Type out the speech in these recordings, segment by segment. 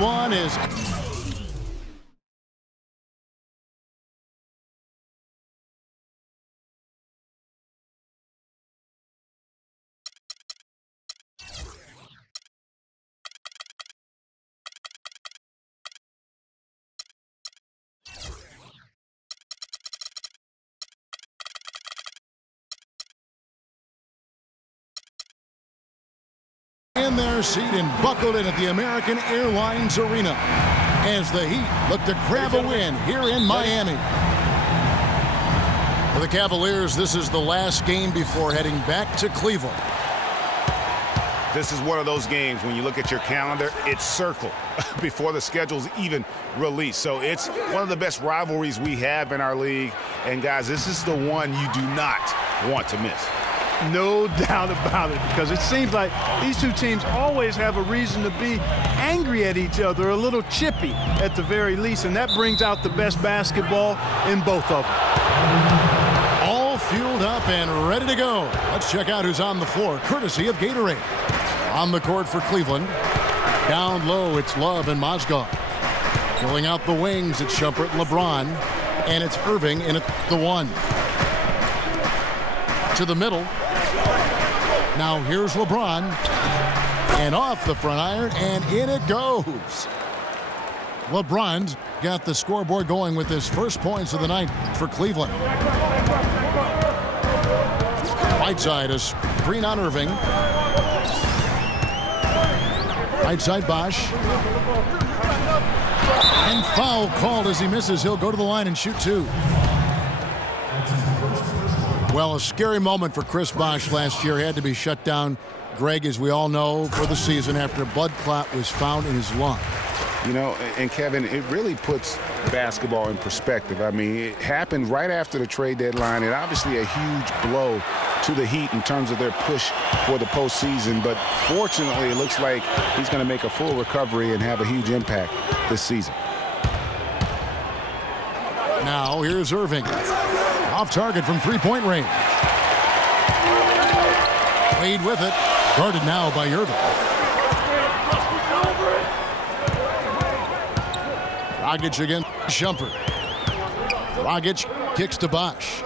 one is... in their seat and buckled in at the American Airlines Arena as the Heat look to grab a win here in Miami. For the Cavaliers, this is the last game before heading back to Cleveland. This is one of those games when you look at your calendar, it's circled before the schedule's even released. So it's one of the best rivalries we have in our league. And guys, this is the one you do not want to miss. No doubt about it, because it seems like these two teams always have a reason to be angry at each other, a little chippy at the very least, and that brings out the best basketball in both of them. All fueled up and ready to go. Let's check out who's on the floor, courtesy of Gatorade. On the court for Cleveland. Down low, it's Love and Mozgov. Filling out the wings, it's Shumpert and LeBron. And it's Irving in at the one. To the middle. Now here's LeBron. And off the front iron, and in it goes. LeBron's got the scoreboard going with his first points of the night for Cleveland. Right side is screen on Irving. Right side Bosh. And foul called as he misses. He'll go to the line and shoot two. Well, a scary moment for Chris Bosh last year. He had to be shut down, Greg, as we all know, for the season after a blood clot was found in his lung. You know, and Kevin, it really puts basketball in perspective. I mean, it happened right after the trade deadline, and obviously a huge blow to the Heat in terms of their push for the postseason. But fortunately, it looks like he's going to make a full recovery and have a huge impact this season. Now here's Irving. Off target from three-point range. Wade with it. Guarded now by Irving. Dragic against Shumpert. Dragic kicks to Bosh.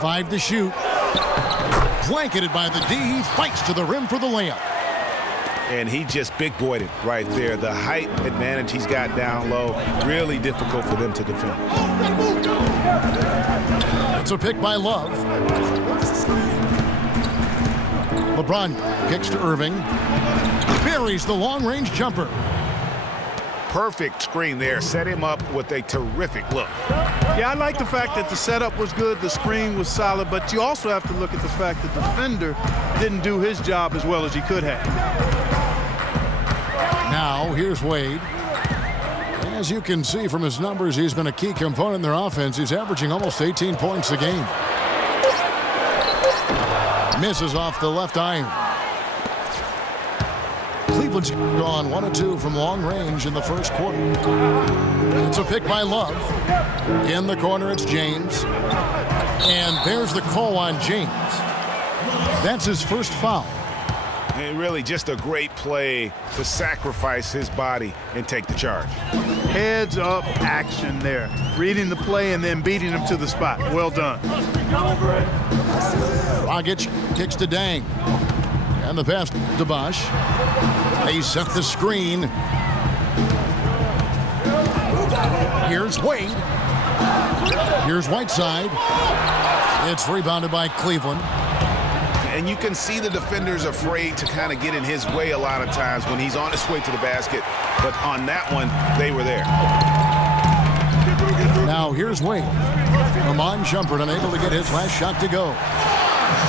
5 to shoot. Blanketed by the D. He fights to the rim for the layup. And he just big-boyed it right there. The height advantage he's got down low, really difficult for them to defend. It's a pick by Love. LeBron kicks to Irving. Buries the long-range jumper. Perfect screen there. Set him up with a terrific look. Yeah, I like the fact that the setup was good, the screen was solid, but you also have to look at the fact that the defender didn't do his job as well as he could have. Now, here's Wade. As you can see from his numbers, he's been a key component in their offense. He's averaging almost 18 points a game. Misses off the left iron. Cleveland's gone 1 of 2 from long range in the first quarter. It's a pick by Love. In the corner, it's James. And there's the call on James. That's his first foul. And really just a great play to sacrifice his body and take the charge. Heads up action there. Reading the play and then beating him to the spot. Well done. Dragic kicks to Dang. And the pass to Bosh. They set the screen. Here's Wade. Here's Whiteside. It's rebounded by Cleveland. And you can see the defenders afraid to kind of get in his way a lot of times when he's on his way to the basket. But on that one, they were there. Now here's Wade. Amon Shumpert unable to get his last shot to go.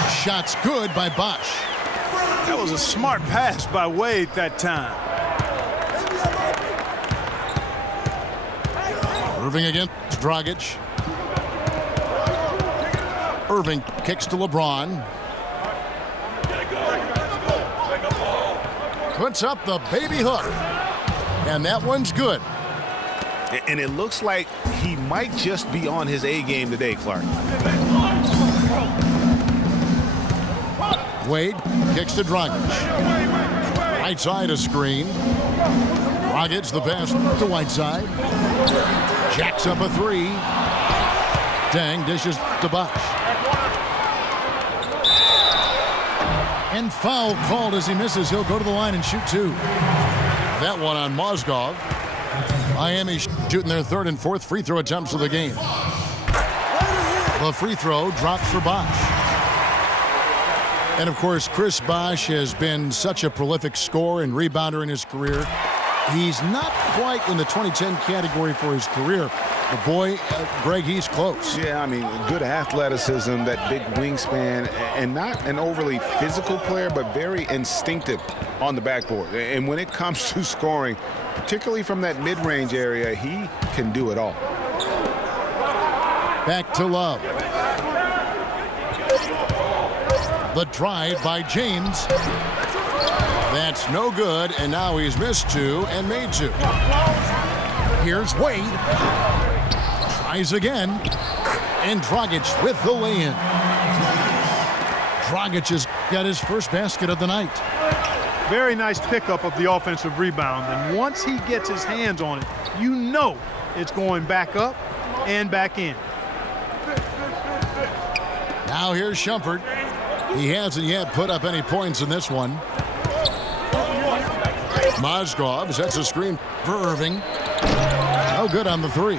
Shot's good by Bosh. That was a smart pass by Wade that time. Irving against Dragic. Irving kicks to LeBron. Puts up the baby hook. And that one's good. And it looks like he might just be on his A game today, Clark. Wade kicks to Dragic. Right side a screen. Dragic the pass to Whiteside. Jacks up a three. Dang dishes to Bosh. And foul called as he misses. He'll go to the line and shoot two. That one on Mozgov. Miami shooting their third and fourth free throw attempts of the game. The free throw drops for Bosh. And of course, Chris Bosh has been such a prolific scorer and rebounder in his career. He's not quite in the 2010 category for his career. But boy, Greg, he's close. Yeah, I mean, good athleticism, that big wingspan, and not an overly physical player, but very instinctive on the backboard. And when it comes to scoring, particularly from that mid-range area, he can do it all. Back to Love. The drive by James. That's no good, and now he's missed two and made two. Here's Wade. Tries again. And Dragic with the lay-in. Dragic has got his first basket of the night. Very nice pickup of the offensive rebound. And once he gets his hands on it, you know it's going back up and back in. Now here's Shumpert. He hasn't yet put up any points in this one. Mozgov sets a screen for Irving. No good on the three.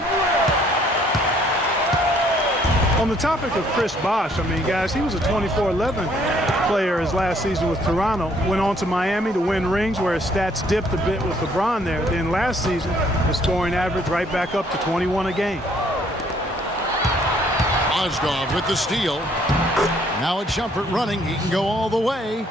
On the topic of Chris Bosh, I mean, guys, he was a 24-11 player his last season with Toronto. Went on to Miami to win rings where his stats dipped a bit with LeBron there. Then last season, his scoring average right back up to 21 a game. Mozgov with the steal. Now it's Shumpert running. He can go all the way.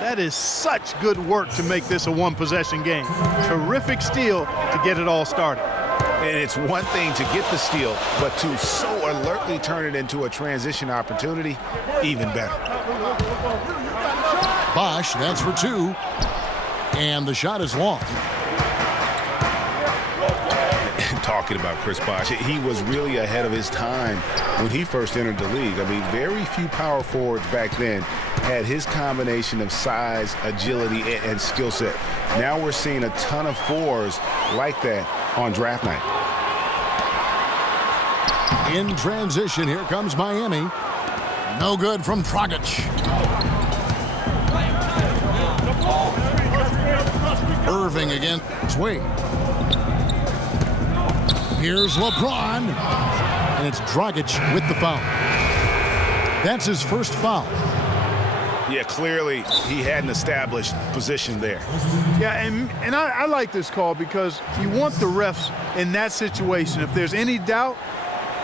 That is such good work to make this a one-possession game. Terrific steal to get it all started. And it's one thing to get the steal, but to so alertly turn it into a transition opportunity, even better. Bosh, that's for two. And the shot is long. Talking about Chris Bosh, he was really ahead of his time when he first entered the league. I mean, very few power forwards back then had his combination of size, agility, and skill set. Now we're seeing a ton of fours like that on draft night. In transition, here comes Miami. No good from Dragic. Irving against Wade. Here's LeBron. And it's Dragic with the foul. That's his first foul. Yeah, clearly he had an established position there. Yeah, and I like this call because you want the refs in that situation. If there's any doubt,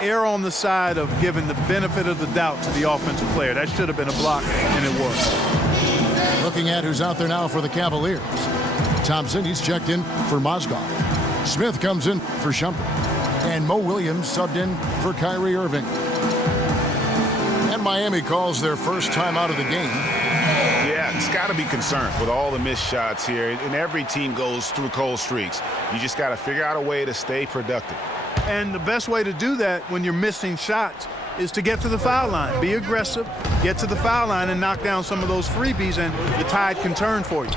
err on the side of giving the benefit of the doubt to the offensive player. That should have been a block, and it was. Looking at who's out there now for the Cavaliers. Thompson, he's checked in for Mozgov. Smith comes in for Shumpert. And Mo Williams subbed in for Kyrie Irving. And Miami calls their first time out of the game. Yeah, it's got to be concerned with all the missed shots here. And every team goes through cold streaks. You just got to figure out a way to stay productive. And the best way to do that when you're missing shots is to get to the foul line. Be aggressive, get to the foul line, and knock down some of those freebies, and the tide can turn for you.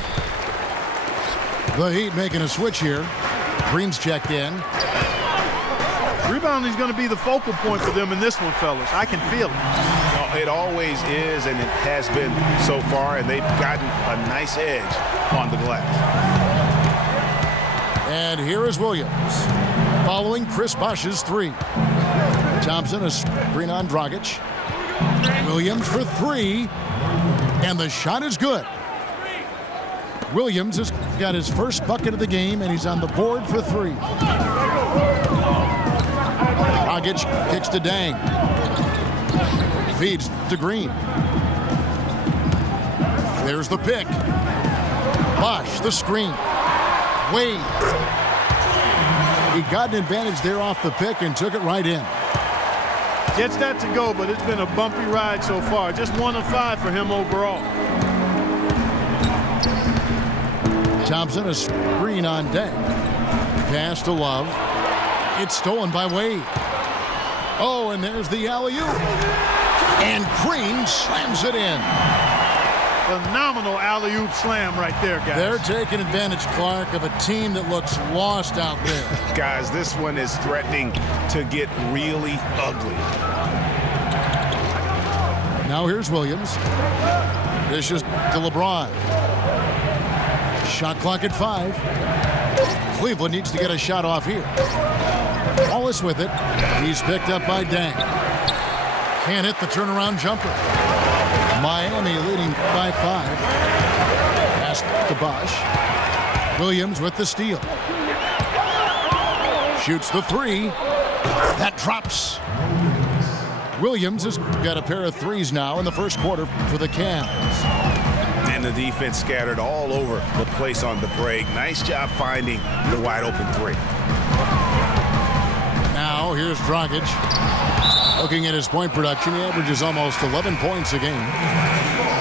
The Heat making a switch here. Green's checked in. Rebounding is going to be the focal point for them in this one, fellas. I can feel it. It always is, and it has been so far, and they've gotten a nice edge on the glass. And here is Williams, following Chris Bosh's three. Thompson, a screen on Dragic. Williams for three, and the shot is good. Williams has got his first bucket of the game, and he's on the board for three. Dragic kicks to Dang. Feeds to Green. There's the pick. Bosh, the screen. Wade. He got an advantage there off the pick and took it right in. Gets that to go, but it's been a bumpy ride so far. Just 1 of 5 for him overall. Thompson, a screen on Dang. Pass to Love. It's stolen by Wade. Oh, and there's the alley-oop. And Green slams it in. Phenomenal alley-oop slam right there, guys. They're taking advantage, Clark, of a team that looks lost out there. Guys, this one is threatening to get really ugly. Now here's Williams. Dishes to LeBron. Shot clock at 5. Cleveland needs to get a shot off here. Wallace with it. He's picked up by Dang. Can't hit the turnaround jumper. Miami leading by 5. Pass to Bosch. Williams with the steal. Shoots the 3. That drops. Williams has got a pair of 3s now in the first quarter for the Cavs. And the defense scattered all over the place on the break. Nice job finding the wide open 3. Now here's Dragic. Looking at his point production, he averages almost 11 points a game.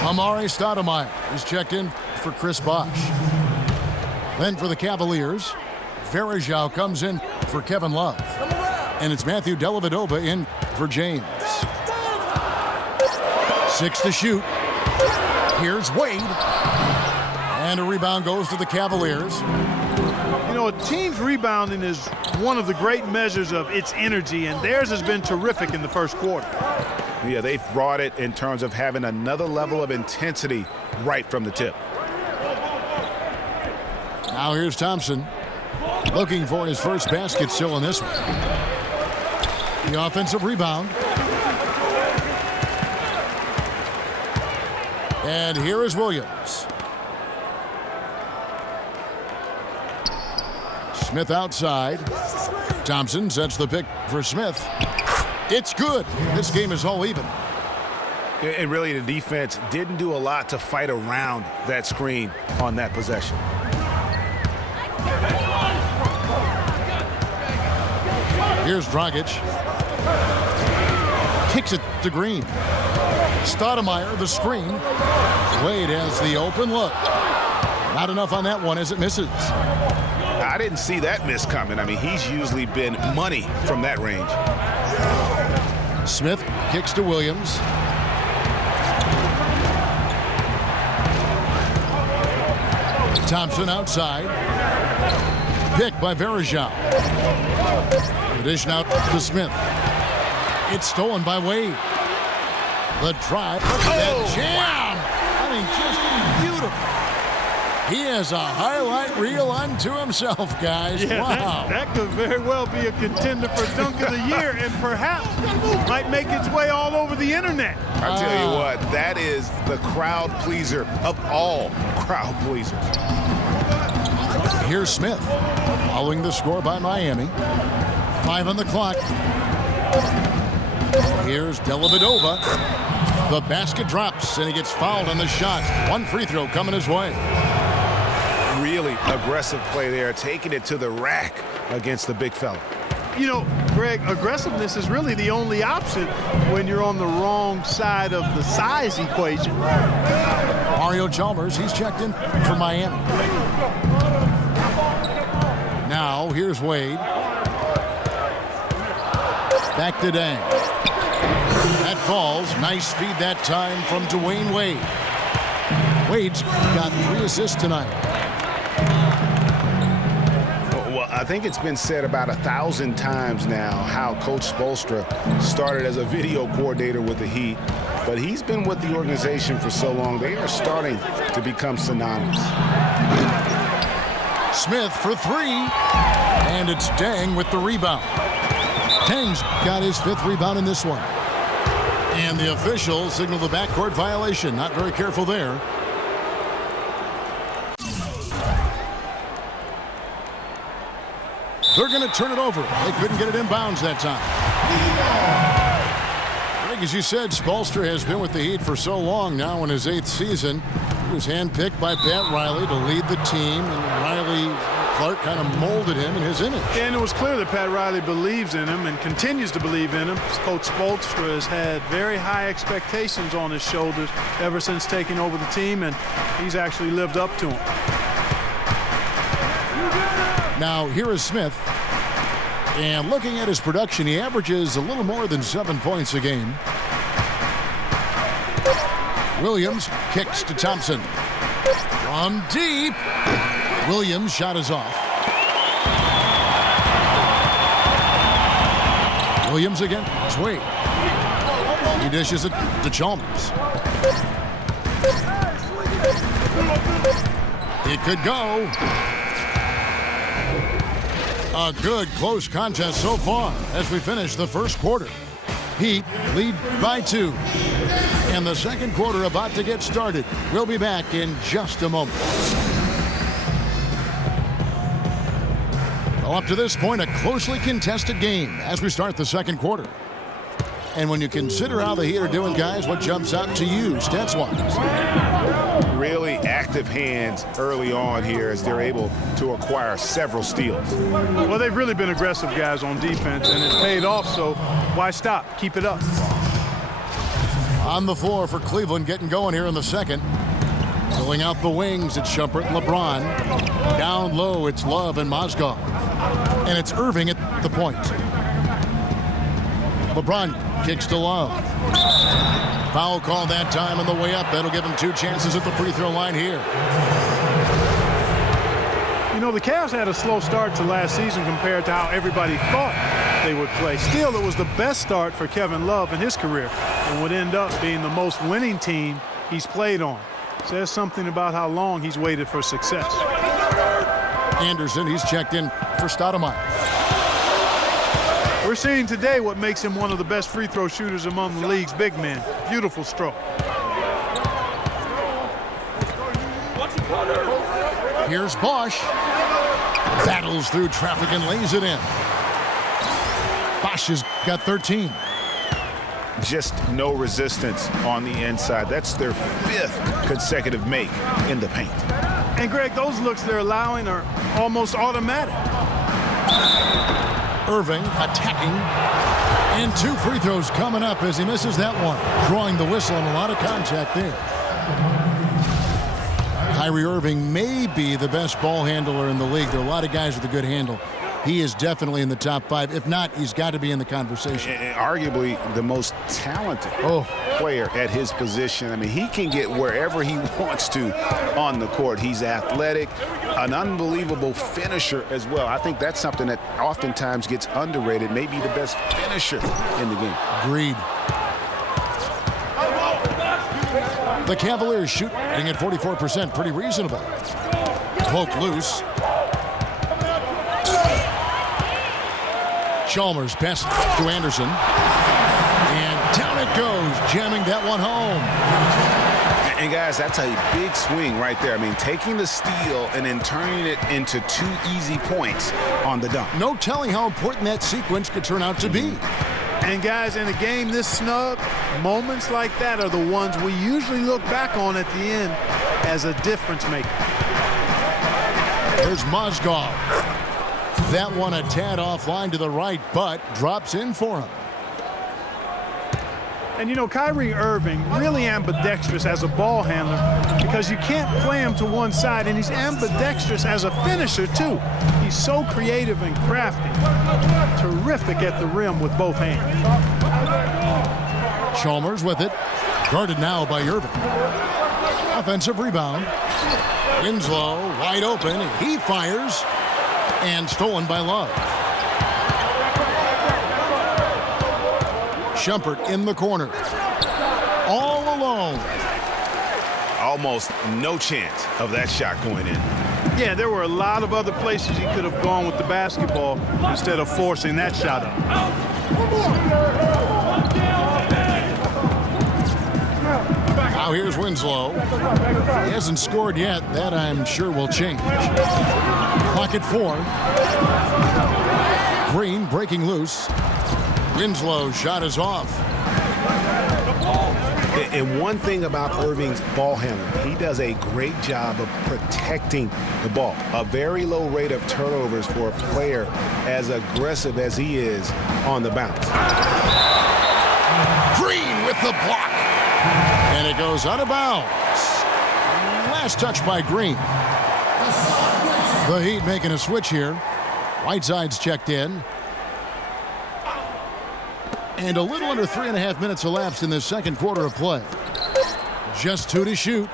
Amare Stoudemire is checked in for Chris Bosh. Then for the Cavaliers, Varejao comes in for Kevin Love. And it's Matthew Dellavedova in for James. 6 to shoot. Here's Wade. And a rebound goes to the Cavaliers. You know, a team's rebounding is one of the great measures of its energy, and theirs has been terrific in the first quarter. Yeah, they've brought it in terms of having another level of intensity right from the tip. Now here's Thompson. Looking for his first basket still in this one. The offensive rebound. And here is Williams. Smith outside. Thompson sets the pick for Smith. It's good. This game is all even. And really, the defense didn't do a lot to fight around that screen on that possession. Here's Dragic. Kicks it to Green. Stoudemire, the screen. Wade has the open look. Not enough on that one as it misses. I didn't see that miss coming. I mean, he's usually been money from that range. Smith kicks to Williams. Thompson outside. Pick by Varejao. The dish out to Smith. It's stolen by Wade. The drive. Look at that jam. I mean, just beautiful. He has a highlight reel unto himself, guys. Yeah, wow. That could very well be a contender for Dunk of the Year and perhaps might make its way all over the internet. I tell you what, that is the crowd pleaser of all crowd pleasers. Here's Smith following the score by Miami. 5 on the clock. Here's Dellavedova. The basket drops and he gets fouled on the shot. One free throw coming his way. Really aggressive play there, taking it to the rack against the big fella. You know, Greg, aggressiveness is really the only option when you're on the wrong side of the size equation. Mario Chalmers, he's checked in for Miami. Now, here's Wade. Back to Dang. That falls. Nice feed that time from Dwayne Wade. Wade's got 3 assists tonight. Well, I think it's been said about 1,000 times now how Coach Spoelstra started as a video coordinator with the Heat, but he's been with the organization for so long, they are starting to become synonymous. Smith for 3, and it's Dang with the rebound. Dang's got his 5th rebound in this one. And the officials signal the backcourt violation. Not very careful there. They're going to turn it over. They couldn't get it in bounds that time. Greg, as you said, Spoelstra has been with the Heat for so long now in his 8th season. He was handpicked by Pat Riley to lead the team, and Clark kind of molded him in his image. And it was clear that Pat Riley believes in him and continues to believe in him. Coach Spoelstra has had very high expectations on his shoulders ever since taking over the team, and he's actually lived up to them. Now, here is Smith. And looking at his production, he averages a little more than 7 points a game. Williams kicks to Thompson. From deep. Williams' shot is off. Williams again. Sweet. He dishes it to Chalmers. It could go. A good close contest so far as we finish the first quarter. Heat lead by 2. And the second quarter about to get started. We'll be back in just a moment. Well, up to this point, a closely contested game as we start the second quarter. And when you consider how the Heat are doing, guys, what jumps out to you, stats-wise? Really active hands early on here as they're able to acquire several steals. Well, they've really been aggressive, guys, on defense, and it's paid off, so why stop? Keep it up. On the floor for Cleveland, getting going here in the second. Filling out the wings, it's Shumpert and LeBron. Down low, it's Love and Mozgov. And it's Irving at the point. LeBron kicks to Love. Foul call that time on the way up. That'll give him 2 chances at the free throw line here. You know, the Cavs had a slow start to last season compared to how everybody thought they would play. Still, it was the best start for Kevin Love in his career and would end up being the most winning team he's played on. Says something about how long he's waited for success. Anderson, he's checked in for Stoudemire. We're seeing today what makes him one of the best free throw shooters among the league's big men. Beautiful stroke. Here's Bosch. Battles through traffic and lays it in. Bosch has got 13. Just no resistance on the inside. That's their 5th consecutive make in the paint. And Greg, those looks they're allowing are almost automatic. Irving attacking. And 2 free throws coming up as he misses that one. Drawing the whistle and a lot of contact there. Kyrie Irving may be the best ball handler in the league. There are a lot of guys with a good handle. He is definitely in the top 5. If not, he's got to be in the conversation. And arguably the most talented player at his position. I mean, he can get wherever he wants to on the court. He's athletic, an unbelievable finisher as well. I think that's something that oftentimes gets underrated. Maybe the best finisher in the game. Agreed. The Cavaliers shooting at 44%. Pretty reasonable. Poke loose. Chalmers pass to Anderson. And down it goes, jamming that one home. And guys, that's a big swing right there. I mean, taking the steal and then turning it into 2 easy points on the dunk. No telling how important that sequence could turn out to be. And guys, in a game this snug, moments like that are the ones we usually look back on at the end as a difference maker. There's Mozgov. That one a tad offline to the right, but drops in for him. And you know, Kyrie Irving really ambidextrous as a ball handler because you can't play him to one side, and he's ambidextrous as a finisher too. He's so creative and crafty. Terrific at the rim with both hands. Chalmers with it. Guarded now by Irving. Offensive rebound. Winslow wide open. He fires. And stolen by Love. Shumpert in the corner. All alone. Almost no chance of that shot going in. Yeah, there were a lot of other places he could have gone with the basketball instead of forcing that shot up. Now here's Winslow. He hasn't scored yet. That I'm sure will change. Clock at 4. Green breaking loose. Winslow's shot is off. And one thing about Irving's ball handling, he does a great job of protecting the ball. A very low rate of turnovers for a player as aggressive as he is on the bounce. Green with the block. And it goes out of bounds. Last touch by Green. The Heat making a switch here. Whiteside's checked in. And a little under 3.5 minutes elapsed in this second quarter of play. Just 2 to shoot.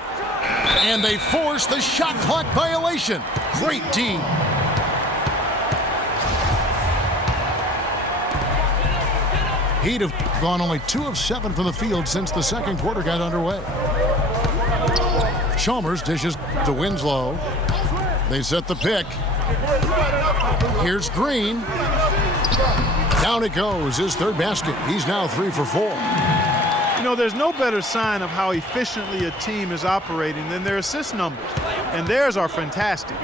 And they force the shot clock violation. Great team. Heat have gone only 2 of 7 from the field since the second quarter got underway. Chalmers dishes to Winslow. They set the pick. Here's Green. Down it goes, his third basket. He's now 3 for 4. You know, there's no better sign of how efficiently a team is operating than their assist numbers. And theirs are fantastic.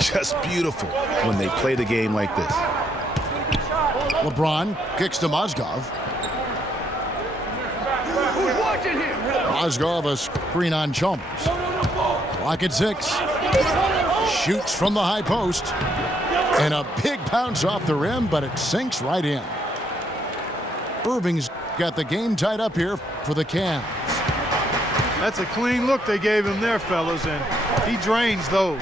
Just beautiful when they play the game like this. LeBron kicks to Mozgov. Mozgov a screen on Chalmers. Clock at 6. Shoots from the high post. And a big bounce off the rim, but it sinks right in. Irving's got the game tied up here for the Cavs. That's a clean look they gave him there, fellas, and he drains those.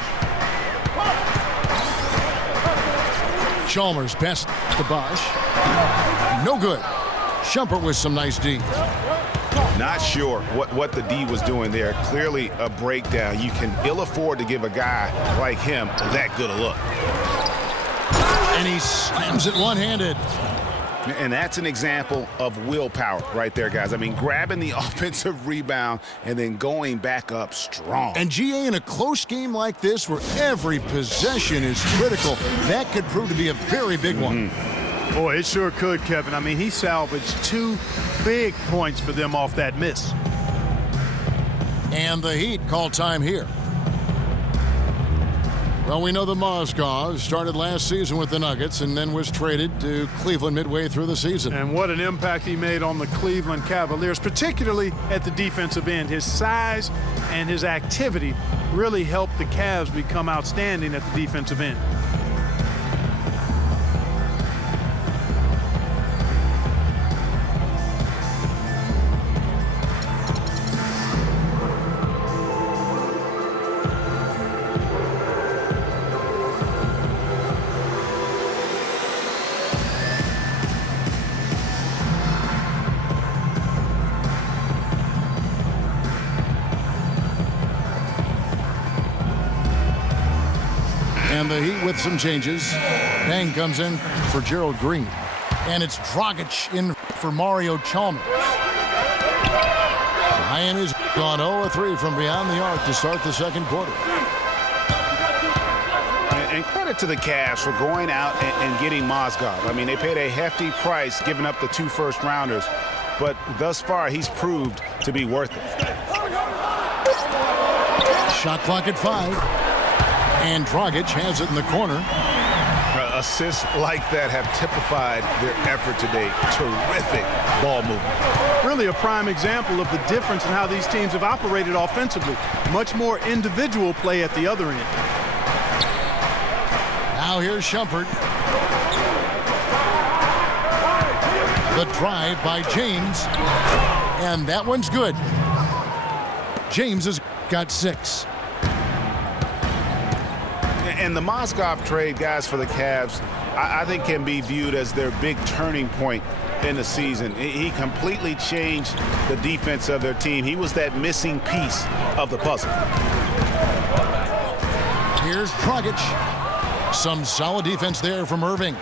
Chalmers best to Bosch. No good. Shumpert with some nice D. Not sure what the D was doing there. Clearly a breakdown. You can ill afford to give a guy like him that good a look. And he slams it one-handed. And that's an example of willpower right there, guys. I mean, grabbing the offensive rebound and then going back up strong. And GA, in a close game like this where every possession is critical, that could prove to be a very big one. Boy, it sure could, Kevin. I mean, he salvaged 2 big points for them off that miss. And the Heat call time here. Well, we know the Mozgov started last season with the Nuggets and then was traded to Cleveland midway through the season. And what an impact he made on the Cleveland Cavaliers, particularly at the defensive end. His size and his activity really helped the Cavs become outstanding at the defensive end. And the Heat with some changes. Bang comes in for Gerald Green. And it's Dragic in for Mario Chalmers. Miami's gone 0-3 from beyond the arc to start the second quarter. And credit to the Cavs for going out and getting Mozgov. I mean, they paid a hefty price giving up the 2 first-rounders. But thus far, he's proved to be worth it. Shot clock at 5. And Dragic has it in the corner. Assists like that have typified their effort today. Terrific ball movement. Really a prime example of the difference in how these teams have operated offensively. Much more individual play at the other end. Now here's Shumpert. The drive by James. And that one's good. James has got 6. And the Mozgov trade, guys, for the Cavs, I think can be viewed as their big turning point in the season. He completely changed the defense of their team. He was that missing piece of the puzzle. Here's Dragic. Some solid defense there from Irving.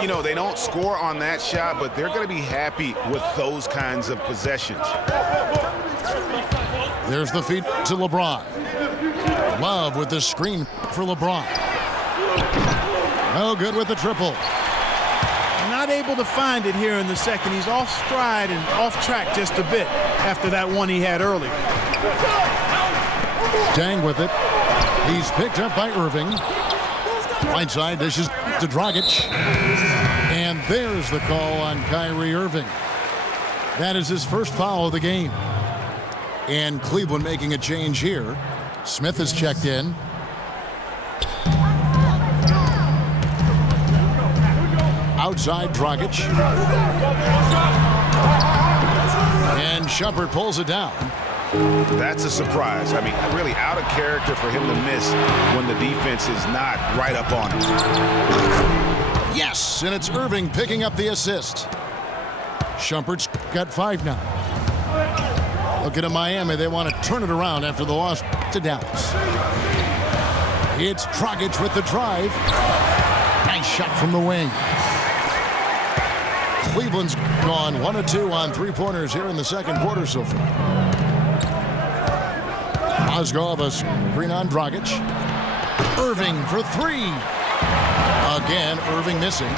You know, they don't score on that shot, but they're going to be happy with those kinds of possessions. There's the feed to LeBron. Love with the screen for LeBron. No good with the triple. Not able to find it here in the second. He's off stride and off track just a bit after that one he had earlier. Dang with it. He's picked up by Irving. Right side dishes to Dragic. And there's the call on Kyrie Irving. That is his first foul of the game. And Cleveland making a change here. Smith has checked in. Outside Dragic. And Shumpert pulls it down. That's a surprise. I mean, really out of character for him to miss when the defense is not right up on him. Yes, and it's Irving picking up the assist. Shumpert's got 5 now. Looking at Miami, they want to turn it around after the loss to Dallas. It's Dragic with the drive. Nice shot from the wing. Cleveland's gone 1 of 2 on three-pointers here in the second quarter so far. Mozgov, a screen on Dragic. Irving for three. Again, Irving missing.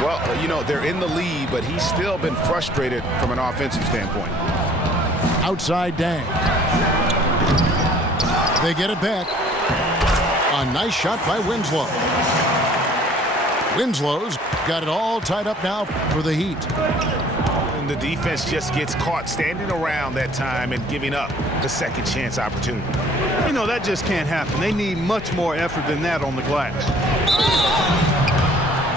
Well, you know, they're in the lead, but he's still been frustrated from an offensive standpoint. Outside Dang. They get it back. A nice shot by Winslow. Winslow's got it all tied up now for the Heat. And the defense just gets caught standing around that time and giving up the second chance opportunity. You know, that just can't happen. They need much more effort than that on the glass.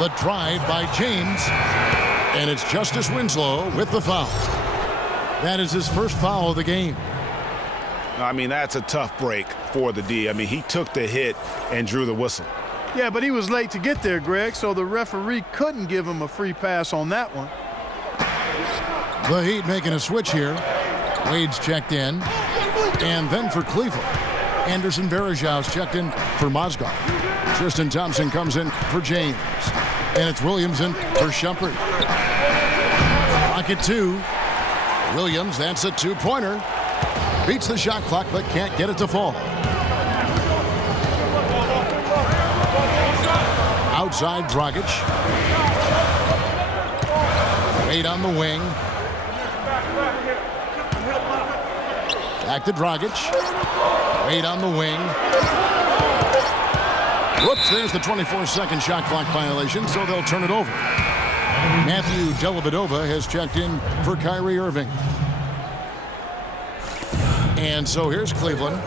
The drive by James. And it's Justice Winslow with the foul. That is his first foul of the game. I mean, that's a tough break for the D. I mean, he took the hit and drew the whistle. Yeah, but he was late to get there, Greg, so the referee couldn't give him a free pass on that one. The Heat making a switch here. Wade's checked in. And then for Cleveland, Anderson Varejau's checked in for Mozgov. Tristan Thompson comes in for James. And it's Williams in for Shumpert. Pocket two. Williams, that's a two-pointer. Beats the shot clock, but can't get it to fall. Outside Dragic. Wade on the wing. Back to Dragic. Wade on the wing. Whoops, there's the 24-second shot clock violation, so they'll turn it over. Matthew Dellavedova has checked in for Kyrie Irving. And so here's Cleveland.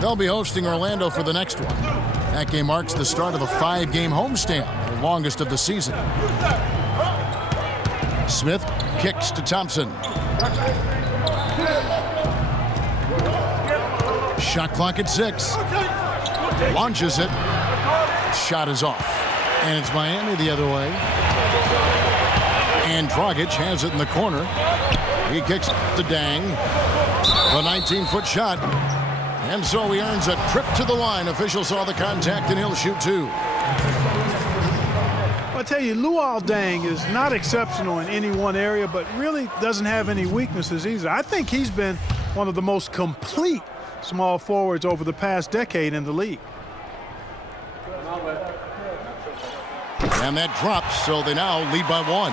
They'll be hosting Orlando for the next one. That game marks the start of a 5-game homestand, the longest of the season. Smith kicks to Thompson. Shot clock at 6. Launches it. Shot is off. And it's Miami the other way. And Dragic has it in the corner. He kicks to Dang. The 19-foot shot. And so he earns a trip to the line. Official saw the contact and he'll shoot two. I tell you, Luol Deng is not exceptional in any one area, but really doesn't have any weaknesses either. I think he's been one of the most complete small forwards over the past decade in the league. And that drops, so they now lead by 1.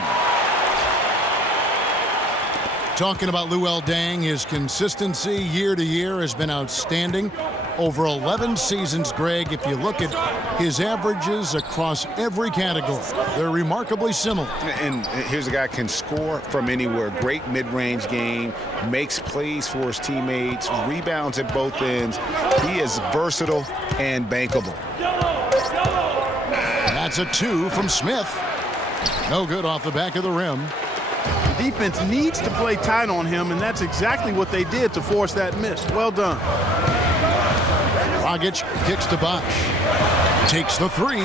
Talking about Luol Deng, his consistency year to year has been outstanding. Over 11 seasons, Greg, if you look at his averages across every category, they're remarkably similar. And here's a guy can score from anywhere. Great mid-range game, makes plays for his teammates, rebounds at both ends. He is versatile and bankable. That's a 2 from Smith. No good off the back of the rim. The defense needs to play tight on him, and that's exactly what they did to force that miss. Well done. Dragic kicks to Bosch. Takes the 3.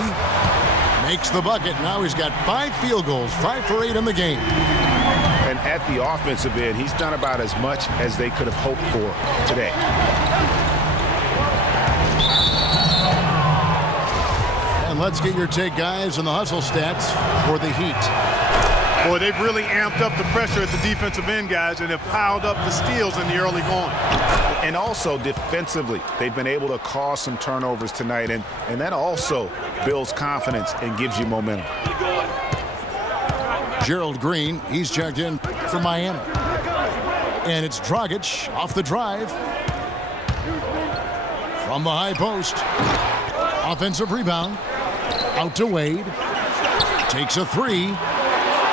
Makes the bucket. Now he's got 5 field goals, 5 for 8 in the game. And at the offensive end, he's done about as much as they could have hoped for today. And let's get your take, guys, on the hustle stats for the Heat. Boy, they've really amped up the pressure at the defensive end, guys, and have piled up the steals in the early going. And also defensively, they've been able to cause some turnovers tonight, and that also builds confidence and gives you momentum. Gerald Green, he's checked in for Miami. And it's Dragic off the drive. From the high post. Offensive rebound. Out to Wade. Takes a 3.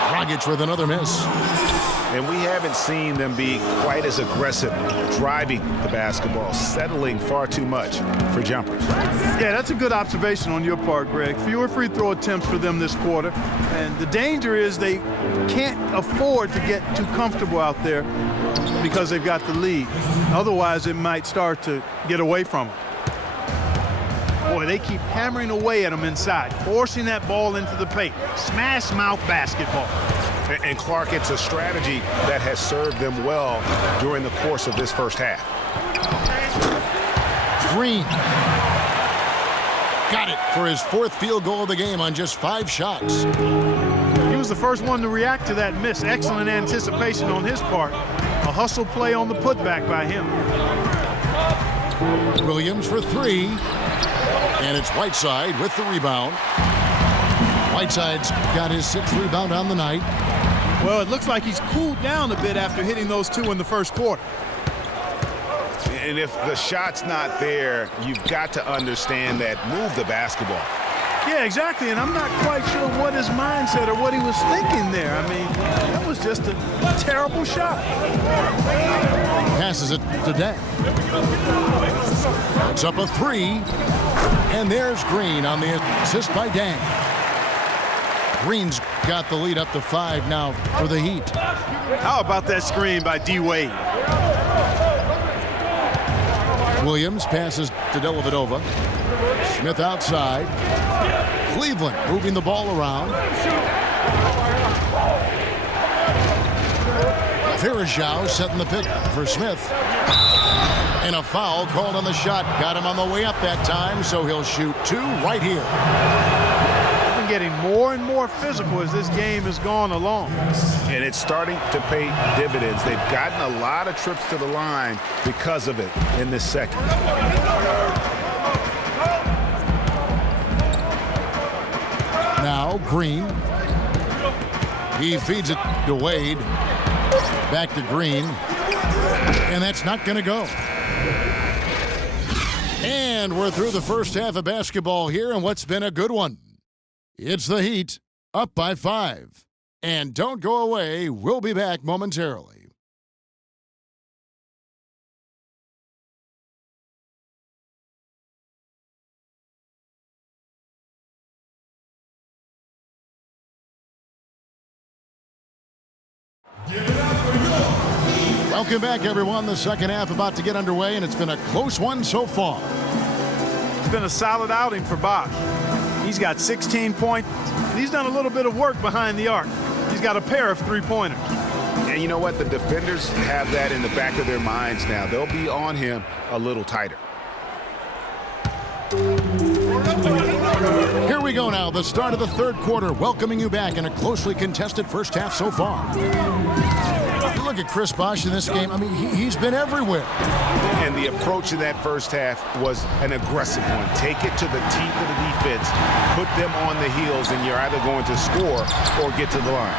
Dragic with another miss. And we haven't seen them be quite as aggressive driving the basketball, settling far too much for jumpers. Yeah, that's a good observation on your part, Greg. Fewer free throw attempts for them this quarter. And the danger is they can't afford to get too comfortable out there because they've got the lead. Otherwise, it might start to get away from them. Boy, they keep hammering away at them inside, forcing that ball into the paint. Smash mouth basketball. And Clark, it's a strategy that has served them well during the course of this first half. Green got it for his 4th field goal of the game on just 5 shots. He was the first one to react to that miss. Excellent anticipation on his part. A hustle play on the putback by him. Williams for 3. And it's Whiteside with the rebound. Whiteside's got his 6th rebound on the night. Well, it looks like he's cooled down a bit after hitting those 2 in the first quarter. And if the shot's not there, you've got to understand that. Move the basketball. Yeah, exactly, and I'm not quite sure what his mindset or what he was thinking there. I mean, that was just a terrible shot. Passes it to Dang. Puts up a 3, and there's Green on the assist by Dang. Green's got the lead up to 5 now for the Heat. How about that screen by D. Wade? Williams passes to Dellavedova. Smith outside. Cleveland moving the ball around. Verajao setting the pick for Smith. And a foul called on the shot. Got him on the way up that time, so he'll shoot 2 right here. Been getting more and more physical as this game has gone along. And it's starting to pay dividends. They've gotten a lot of trips to the line because of it in this second. Now Green. He feeds it to Wade. Back to Green. And that's not going to go. And we're through the first half of basketball here in what's been a good one. It's the Heat up by 5. And don't go away. We'll be back momentarily. Welcome back, everyone. The second half about to get underway, and it's been a close one so far. It's been a solid outing for Bosch. He's got 16 points, and he's done a little bit of work behind the arc. He's got a pair of 3-pointers. And you know what? The defenders have that in the back of their minds now. They'll be on him a little tighter. Here we go now, the start of the third quarter, welcoming you back in a closely contested first half so far. You look at Chris Bosh in this game, I mean, he's been everywhere. And the approach in that first half was an aggressive one. Take it to the teeth of the defense, put them on the heels, and you're either going to score or get to the line.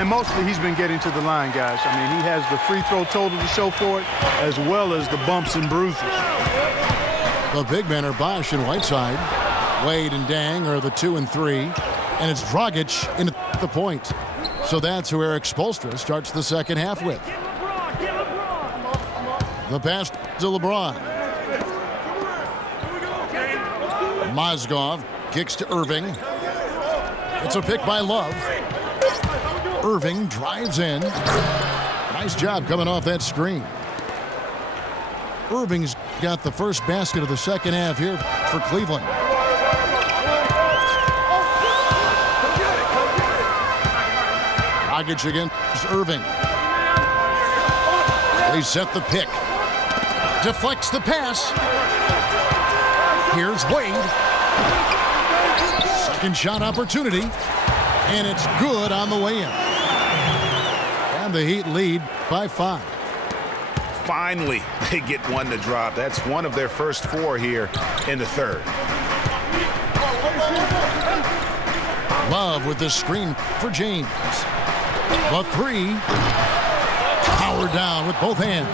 And mostly he's been getting to the line, guys. I mean, he has the free throw total to show for it, as well as the bumps and bruises. The big men are Bosh and Whiteside. Wade and Dang are the 2 and 3. And it's Dragic in at the point. So that's who Eric Spoelstra starts the second half with. The pass to LeBron. Mozgov kicks to Irving. It's a pick by Love. Irving drives in. Nice job coming off that screen. Irving's got the first basket of the second half here for Cleveland. Dragic against Irving. They set the pick. Deflects the pass. Here's Wade. Second shot opportunity. And it's good on the way in. And the Heat lead by 5. Finally, they get one to drop. That's one of their first 4 here in the third. Love with the screen for James. The 3. Powered down with both hands.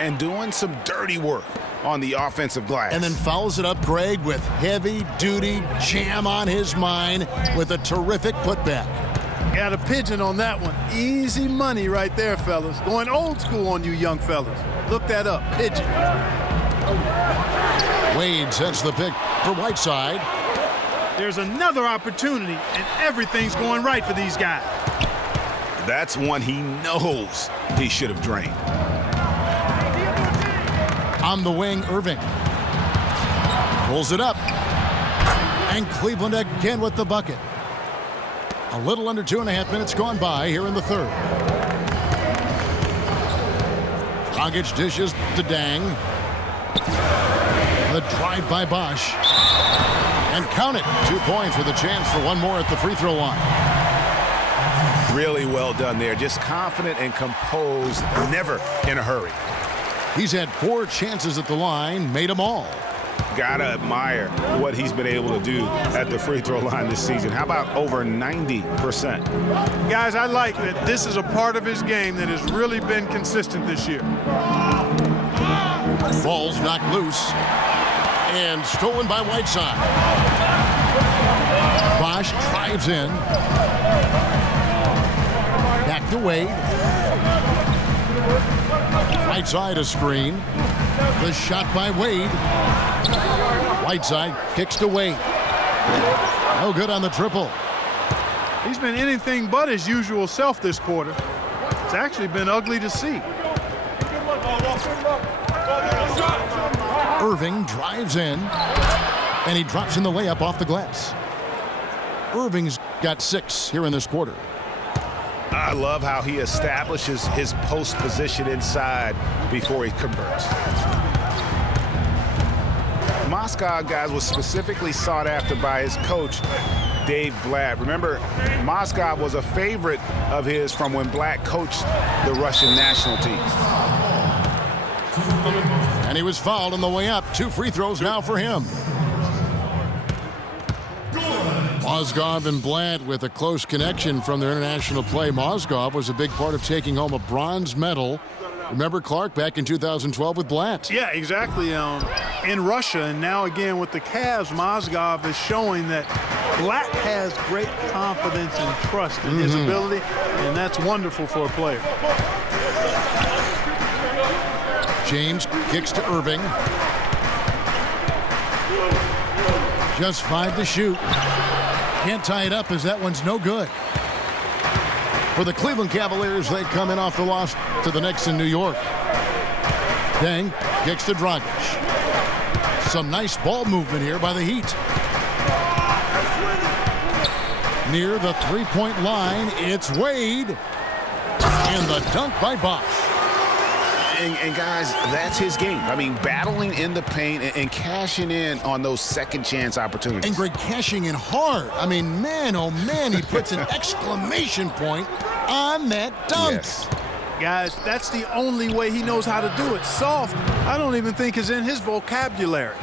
And doing some dirty work on the offensive glass. And then fouls it up, Greg, with heavy-duty jam on his mind with a terrific putback. Got a pigeon on that one. Easy money right there, fellas. Going old school on you young fellas. Look that up, pigeon. Wade sets the pick for Whiteside. There's another opportunity, and everything's going right for these guys. That's one he knows he should have drained. On the wing, Irving. Pulls it up. And Cleveland again with the bucket. A little under 2.5 minutes gone by here in the third. Dragic dishes to Dang. The drive by Bosch. And count it. 2 points with a chance for one more at the free throw line. Really well done there. Just confident and composed, never in a hurry. He's had 4 chances at the line, made them all. Gotta admire what he's been able to do at the free throw line this season. How about over 90%? Guys, I like that this is a part of his game that has really been consistent this year. Ball's knocked loose and stolen by Whiteside. Bosch drives in. Back to Wade. Right side a screen. The shot by Wade. Whiteside kicks to Wade. No good on the triple. He's been anything but his usual self this quarter. It's actually been ugly to see. Irving drives in, and he drops in the layup off the glass. Irving's got 6 here in this quarter. I love how he establishes his post position inside before he converts. Moskov, guys, was specifically sought after by his coach, Dave Blatt. Remember, Moskov was a favorite of his from when Blatt coached the Russian national team. And he was fouled on the way up. 2 free throws now for him. Mozgov and Blatt with a close connection from their international play. Mozgov was a big part of taking home a bronze medal. Remember Clark back in 2012 with Blatt? Yeah, exactly. In Russia, and now again with the Cavs, Mozgov is showing that Blatt has great confidence and trust in his ability, and that's wonderful for a player. James kicks to Irving. Just 5 to shoot. Can't tie it up as that one's no good. For the Cleveland Cavaliers, they come in off the loss to the Knicks in New York. Deng kicks to Dragic. Some nice ball movement here by the Heat. Near the three-point line, it's Wade. And the dunk by Bosch. And guys, that's his game. I mean, battling in the paint and cashing in on those second chance opportunities. And Greg cashing in hard. I mean, man, oh man, he puts an exclamation point on that dunk. Yes. Guys, that's the only way he knows how to do it. Soft, I don't even think is in his vocabulary.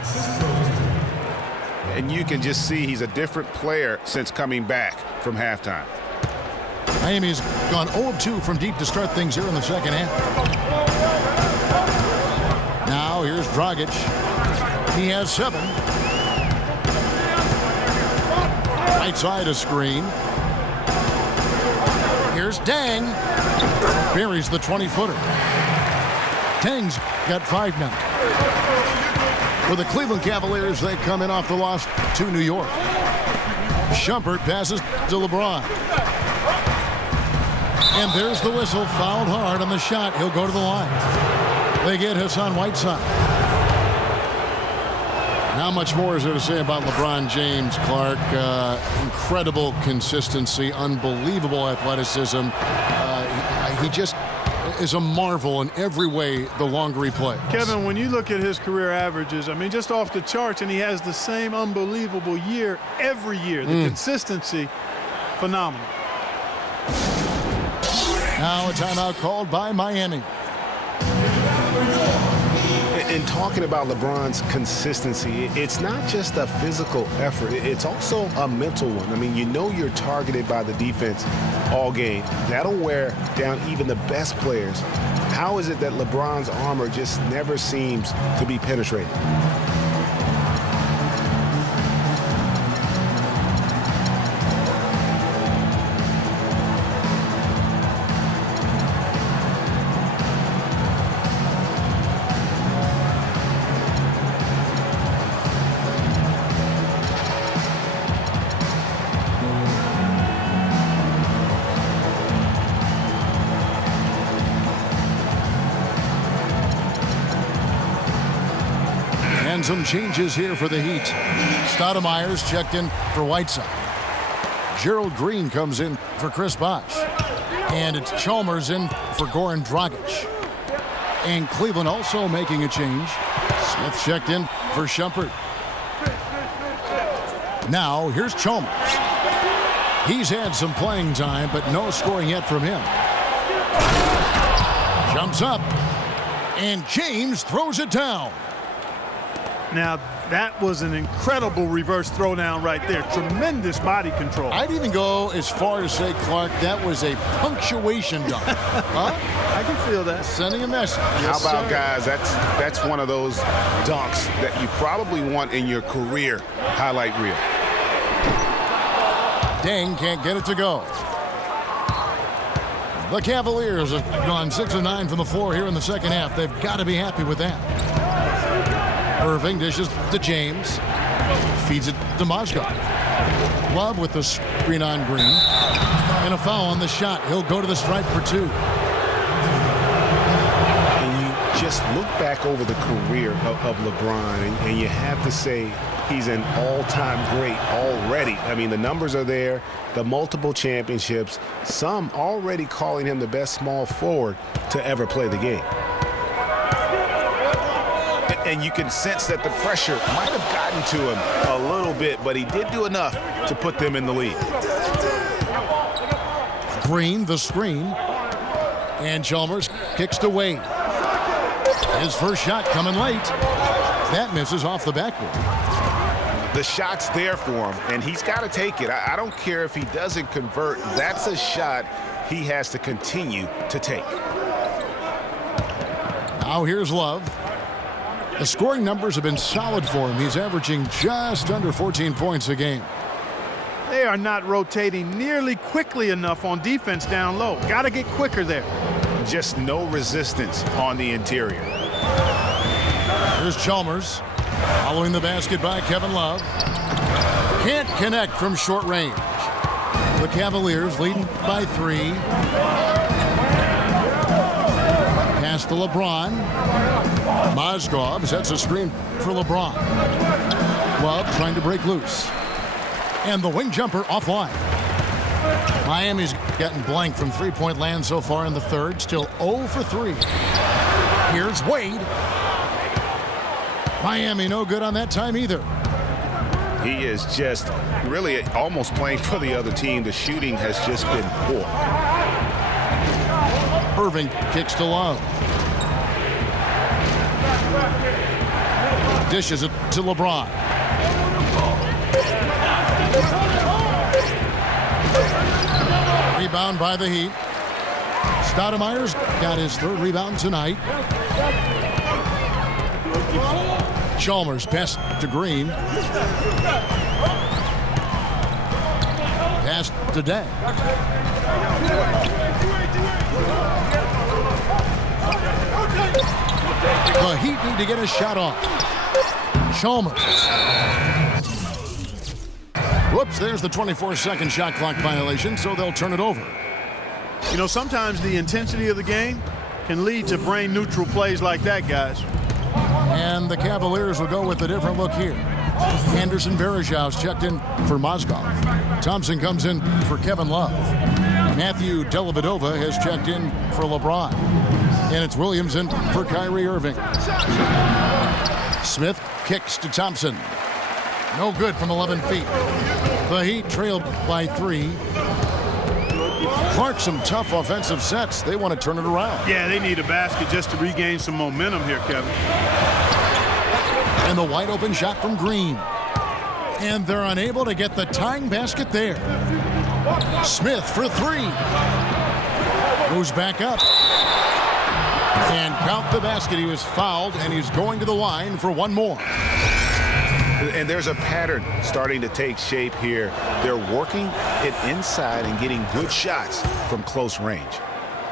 And you can just see he's a different player since coming back from halftime. Miami's gone 0 of 2 from deep to start things here in the second half. Now here's Dragic. He has 7. Right side a screen. Here's Deng. Buries the 20-footer. Deng's got 5 now. For the Cleveland Cavaliers, they come in off the loss to New York. Shumpert passes to LeBron. And there's the whistle. Fouled hard on the shot. He'll go to the line. They get Hassan Whiteside. How much more is there to say about LeBron James, Clark? Incredible consistency, unbelievable athleticism. He just is a marvel in every way the longer he plays. Kevin, when you look at his career averages, I mean, just off the charts, and he has the same unbelievable year every year. The consistency, phenomenal. Now a timeout called by Miami. And talking about LeBron's consistency, it's not just a physical effort. It's also a mental one. I mean, you know you're targeted by the defense all game. That'll wear down even the best players. How is it that LeBron's armor just never seems to be penetrated? Some changes here for the Heat. Stoudemire's checked in for Whiteside. Gerald Green comes in for Chris Bosh. And it's Chalmers in for Goran Dragic. And Cleveland also making a change. Smith checked in for Shumpert. Now here's Chalmers. He's had some playing time, but no scoring yet from him. Jumps up, and James throws it down. Now, that was an incredible reverse throwdown right there. Tremendous body control. I'd even go as far as say, Clark, that was a punctuation dunk. Huh? I can feel that. Sending a message. How about, guys, that's one of those dunks that you probably want in your career highlight reel. Deng can't get it to go. The Cavaliers have gone 6 of 9 from the floor here in the second half. They've got to be happy with that. Irving dishes to James. Feeds it to Mozgov. Love with the screen on Green. And a foul on the shot. He'll go to the stripe for 2. And you just look back over the career of LeBron, and you have to say he's an all-time great already. I mean, the numbers are there, the multiple championships, some already calling him the best small forward to ever play the game. And you can sense that the pressure might have gotten to him a little bit, but he did do enough to put them in the lead. Green, the screen. And Chalmers kicks to Wade. His first shot coming late. That misses off the backboard. The shot's there for him, and he's got to take it. I don't care if he doesn't convert. That's a shot he has to continue to take. Now here's Love. The scoring numbers have been solid for him. He's averaging just under 14 points a game. They are not rotating nearly quickly enough on defense down low. Got to get quicker there. Just no resistance on the interior. Here's Chalmers. Following the basket by Kevin Love. Can't connect from short range. The Cavaliers leading by 3. Pass to LeBron. Mozgov sets a screen for LeBron. Love trying to break loose. And the wing jumper offline. Miami's gotten blank from three-point land so far in the third. Still 0 for 3. Here's Wade. Miami no good on that time either. He is just really almost playing for the other team. The shooting has just been poor. Irving kicks to Love. Dishes it to LeBron. Rebound by the Heat. Stoudemire's got his 3rd rebound tonight. Chalmers pass to Green. Pass to Deng. The Heat need to get a shot off. Chalmers. Whoops, there's the 24-second shot clock violation, so they'll turn it over. You know, sometimes the intensity of the game can lead to brain-neutral plays like that, guys. And the Cavaliers will go with a different look here. Anderson Varejau's checked in for Mozgov. Thompson comes in for Kevin Love. Matthew Dellavedova has checked in for LeBron. And it's Williams in for Kyrie Irving. Smith kicks to Thompson. No good from 11 feet. The Heat trailed by 3. Clark, some tough offensive sets. They want to turn it around. Yeah, they need a basket just to regain some momentum here, Kevin. And the wide open shot from Green. And they're unable to get the tying basket there. Smith for 3. Goes back up. And count the basket. He was fouled, and he's going to the line for one more. And there's a pattern starting to take shape here. They're working it inside and getting good shots from close range.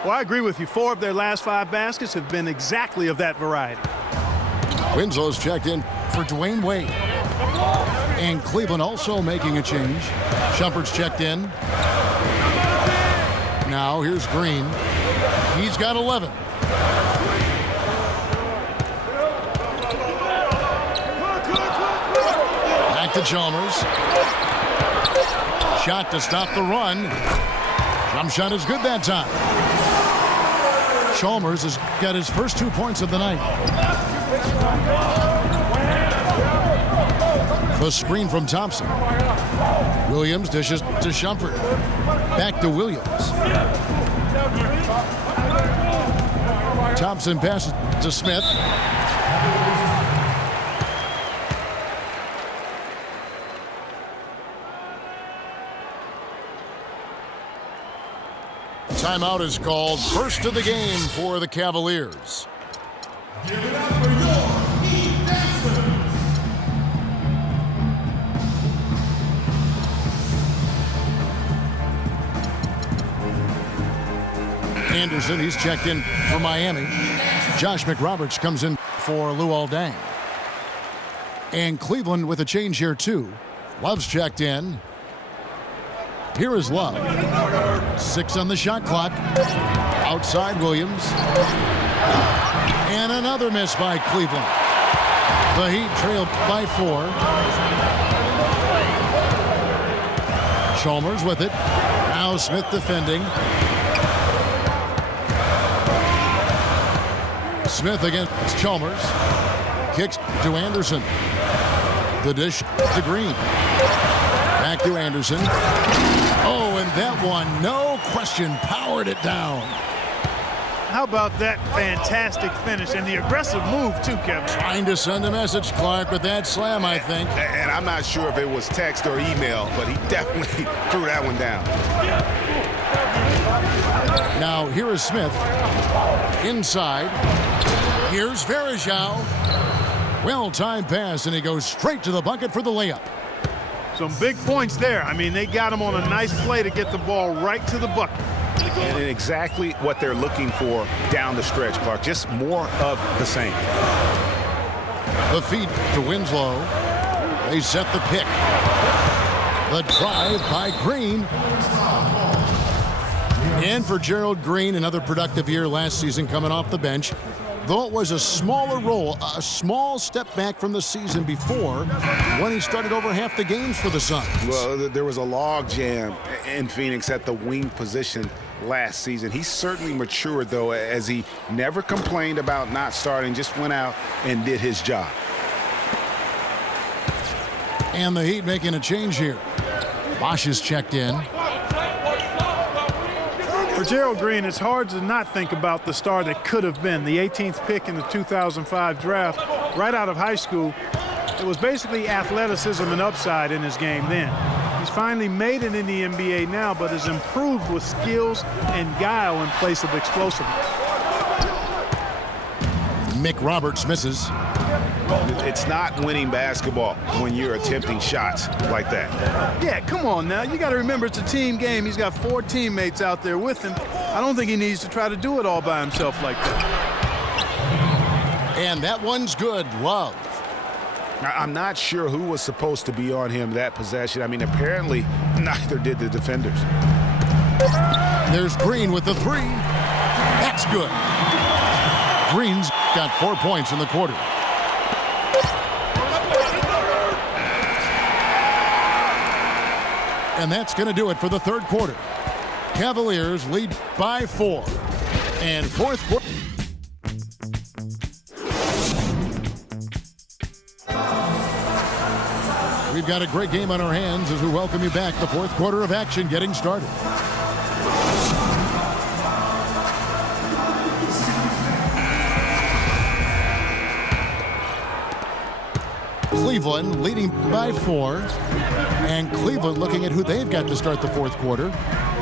Well, I agree with you. 4 of their last 5 baskets have been exactly of that variety. Winslow's checked in for Dwayne Wade. And Cleveland also making a change. Shumpert's checked in. Now here's Green. He's got 11. Back to Chalmers. Shot to stop the run. Jump shot is good that time. Chalmers has got his first 2 points of the night. The screen from Thompson. Williams dishes to Shumpert. Back to Williams. Thompson passes to Smith. Timeout is called. First of the game for the Cavaliers. Give it up for your Heat Dancers. Anderson, he's checked in for Miami. Josh McRoberts comes in for Luol Deng. And Cleveland with a change here too. Love's checked in. Here is Love. 6 on the shot clock. Outside Williams. And another miss by Cleveland. The Heat trailed by 4. Chalmers with it. Now Smith defending. Smith against Chalmers. Kicks to Anderson. The dish to Green. Back to Anderson. Oh, and that one, no question, powered it down. How about that fantastic finish and the aggressive move, too, Kevin? Trying to send a message, Clark, with that slam, I think. And I'm not sure if it was text or email, but he definitely threw that one down. Now, here is Smith. Inside. Here's Varejao. Well-timed pass, and he goes straight to the bucket for the layup. Some big points there. I mean, they got him on a nice play to get the ball right to the bucket. And exactly what they're looking for down the stretch, Clark. Just more of the same. The feed to Winslow. They set the pick. The drive by Green. And for Gerald Green, another productive year last season coming off the bench. Though it was a smaller role, a small step back from the season before when he started over half the games for the Suns. Well, there was a log jam in Phoenix at the wing position last season. He certainly matured, though, as he never complained about not starting, just went out and did his job. And the Heat making a change here. Bosch is checked in. For Gerald Green, it's hard to not think about the star that could have been. The 18th pick in the 2005 draft, right out of high school. It was basically athleticism and upside in his game then. He's finally made it in the NBA now, but has improved with skills and guile in place of explosiveness. McRoberts misses. It's not winning basketball when you're attempting shots like that. Yeah, come on now. You got to remember it's a team game. He's got 4 teammates out there with him. I don't think he needs to try to do it all by himself like that. And that one's good. Love. I'm not sure who was supposed to be on him that possession. I mean, apparently neither did the defenders. There's Green with the 3. That's good. Green's got 4 points in the quarter. And that's going to do it for the third quarter. Cavaliers lead by 4. And fourth quarter. We've got a great game on our hands as we welcome you back. The fourth quarter of action getting started. Cleveland leading by 4. And Cleveland looking at who they've got to start the fourth quarter.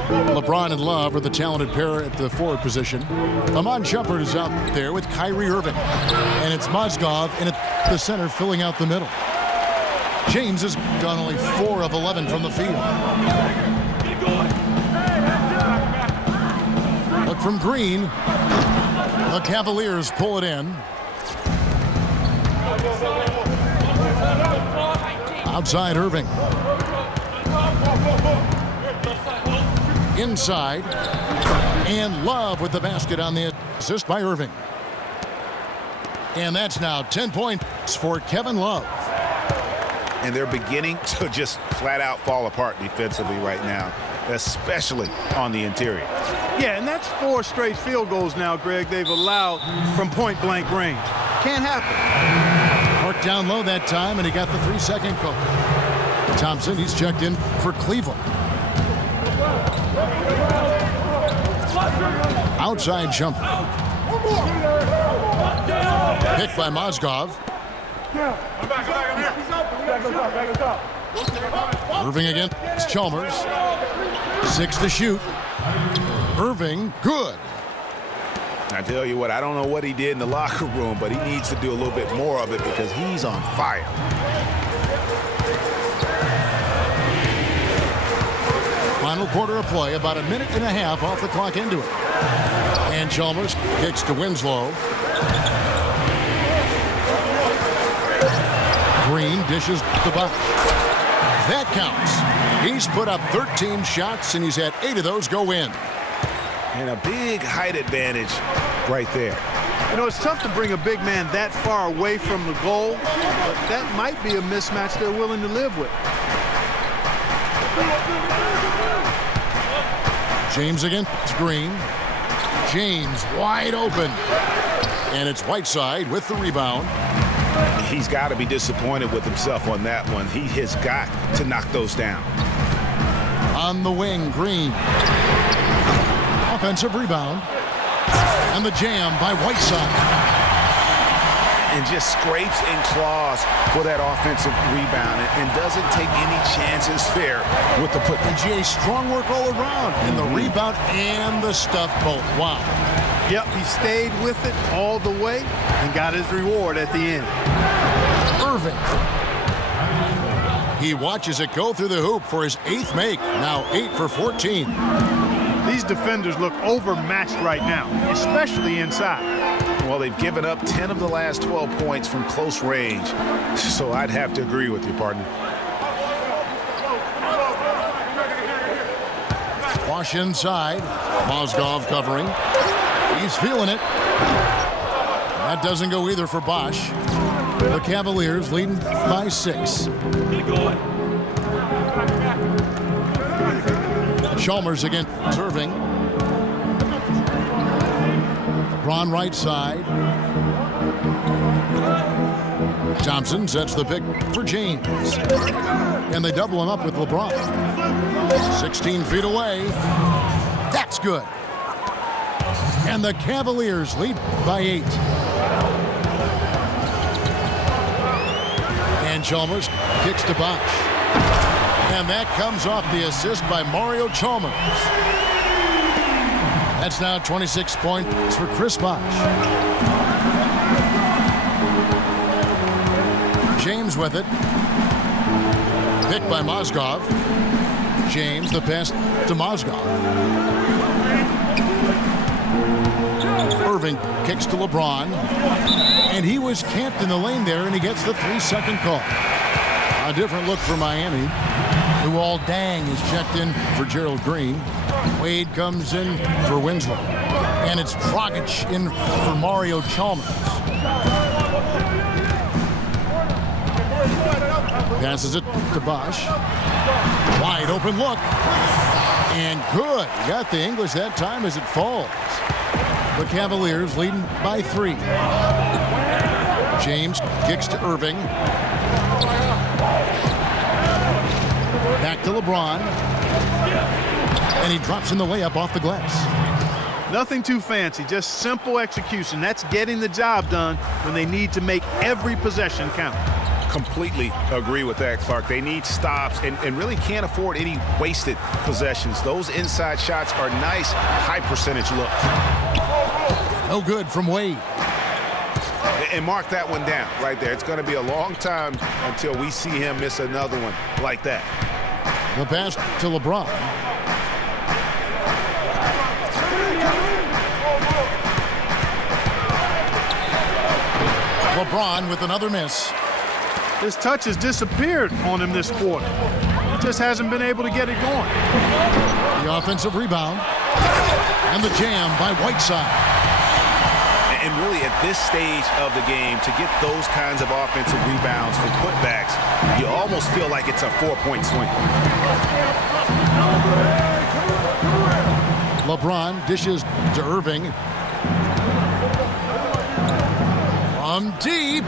LeBron and Love are the talented pair at the forward position. Amon Shumpert is out there with Kyrie Irving. And it's Mozgov in at the center filling out the middle. James has gone only 4 of 11 from the field. Look from Green. The Cavaliers pull it in. Outside Irving. Inside. And Love with the basket on the assist by Irving. And that's now 10 points for Kevin Love. and they're beginning to just flat out fall apart defensively right now, especially on the interior. Yeah, and that's 4 straight field goals now, Greg, they've allowed from point-blank range. Can't happen. Marked down low that time, and he got the 3-second call. Thompson, he's checked in for Cleveland. Outside jumper. Picked by Mozgov. Irving against Chalmers. 6 to shoot. Irving, good. I tell you what, I don't know what he did in the locker room, but he needs to do a little bit more of it because he's on fire. Final quarter of play, about a minute and a half off the clock into it. And Chalmers kicks to Winslow. Green dishes the box. That counts. He's put up 13 shots, and he's had 8 of those go in. And a big height advantage right there. You know, it's tough to bring a big man that far away from the goal, but that might be a mismatch they're willing to live with. James against Green. James wide open. And it's Whiteside with the rebound. He's got to be disappointed with himself on that one. He has got to knock those down. On the wing, Green. Offensive rebound. And the jam by Whiteside. And just scrapes and claws for that offensive rebound and doesn't take any chances there with the put. And Jay, strong work all around in the rebound and the stuff both. Wow. Yep, he stayed with it all the way and got his reward at the end. Irving. He watches it go through the hoop for his 8th make. Now 8 for 14. These defenders look overmatched right now, especially inside. Well, they've given up 10 of the last 12 points from close range, so I'd have to agree with you, partner. Wash inside. Mozgov covering. He's feeling it. That doesn't go either for Bosch. The Cavaliers leading by 6. Chalmers against Irving. LeBron right side. Thompson sets the pick for James. And they double him up with LeBron. 16 feet away. That's good. And the Cavaliers lead by 8. And Chalmers kicks to Bosch. And that comes off the assist by Mario Chalmers. That's now 26 points for Chris Bosch. James with it. Picked by Mozgov. James, the pass to Mozgov. Irving kicks to LeBron. And he was camped in the lane there, and he gets the 3-second call. A different look for Miami. Luol Deng is checked in for Gerald Green. Wade comes in for Winslow. And it's Dragic in for Mario Chalmers. Passes it to Bosch. Wide open look. And good. Got the English that time as it falls. The Cavaliers leading by 3. James kicks to Irving. Back to LeBron. And he drops in the layup off the glass. Nothing too fancy, just simple execution. That's getting the job done when they need to make every possession count. Completely agree with that, Clark. They need stops and really can't afford any wasted possessions. Those inside shots are nice, high percentage looks. No good from Wade. And mark that one down right there. It's going to be a long time until we see him miss another one like that. The pass to LeBron. LeBron with another miss. His touch has disappeared on him this quarter. He just hasn't been able to get it going. The offensive rebound. And the jam by Whiteside. And really at this stage of the game, to get those kinds of offensive rebounds for putbacks, you almost feel like it's a 4-point swing. LeBron dishes to Irving. From deep.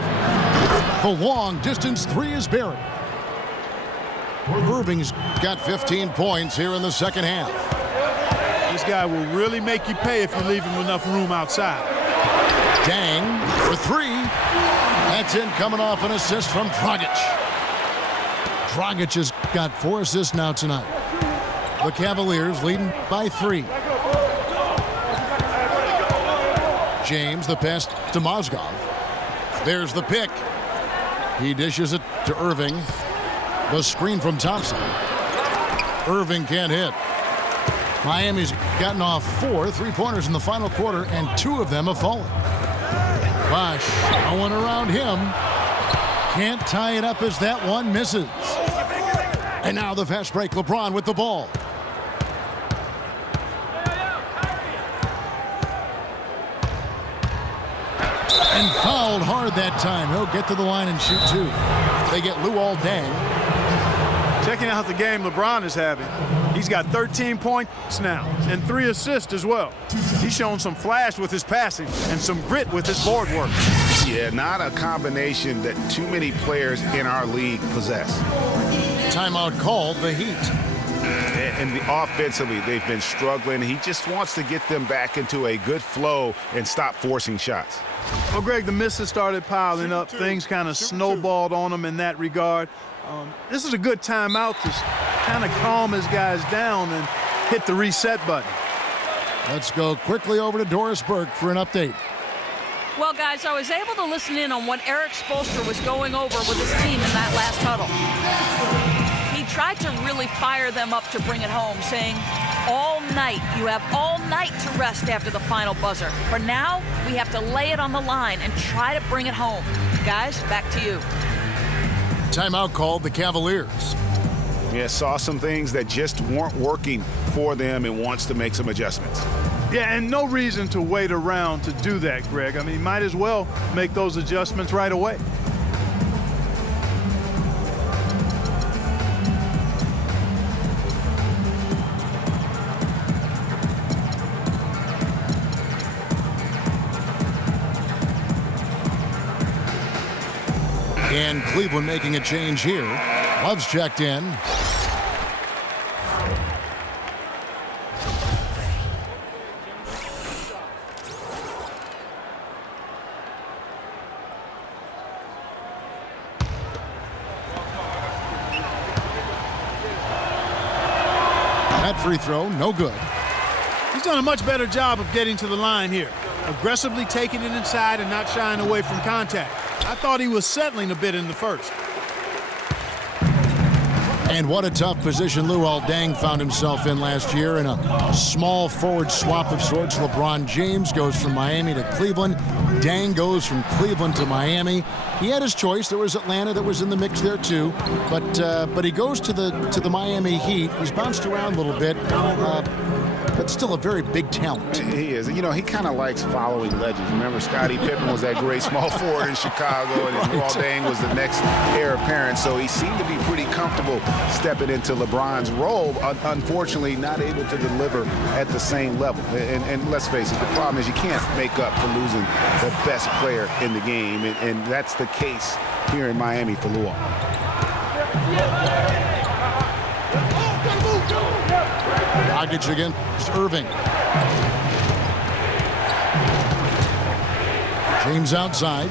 The long distance three is buried. Irving's got 15 points here in the second half. This guy will really make you pay if you leave him enough room outside. Dang for three. That's in, coming off an assist from Dragic. Dragic has got 4 assists now tonight. The Cavaliers leading by 3. James, the pass to Mozgov. There's the pick. He dishes it to Irving. The screen from Thompson. Irving can't hit. Miami's gotten off 4 3-pointers in the final quarter, and 2 of them have fallen. Bosh, no one around him. Can't tie it up as that one misses. And now the fast break. LeBron with the ball. And fouled hard that time. He'll get to the line and shoot 2. They get Luol Deng. Checking out the game LeBron is having. He's got 13 points now and 3 assists as well. He's shown some flash with his passing and some grit with his board work. Yeah, not a combination that too many players in our league possess. Timeout called, the Heat. And offensively, they've been struggling. He just wants to get them back into a good flow and stop forcing shots. Well, Greg, the misses started piling up. Things kind of snowballed on him in that regard. This is a good timeout to kind of calm his guys down and hit the reset button. Let's go quickly over to Doris Burke for an update. Well, guys, I was able to listen in on what Eric Spoelstra was going over with his team in that last huddle. He tried to really fire them up to bring it home, saying, all night, you have all night to rest after the final buzzer. For now, we have to lay it on the line and try to bring it home. Guys, back to you. Timeout called, the Cavaliers. Yeah, saw some things that just weren't working for them and wants to make some adjustments. Yeah, and no reason to wait around to do that, Greg. I mean, might as well make those adjustments right away. And Cleveland making a change here. Love's checked in. That free throw, no good. He's done a much better job of getting to the line here. Aggressively taking it inside and not shying away from contact. I thought he was settling a bit in the first. And what a tough position Luol Deng found himself in last year in a small forward swap of sorts. LeBron James goes from Miami to Cleveland. Deng goes from Cleveland to Miami. He had his choice. There was Atlanta that was in the mix there too, but he goes to the Miami Heat. He's bounced around a little bit, but still a very big talent. He is. You know, he kind of likes following legends. Remember, Scottie Pippen was that great small forward in Chicago, and Luol Deng was the next heir apparent. So he seemed to be pretty comfortable stepping into LeBron's role. Unfortunately, not able to deliver at the same level. And let's face it, the problem is you can't make up for losing the best player in the game, and that's the case here in Miami for Luol. Dragic against Irving. James outside.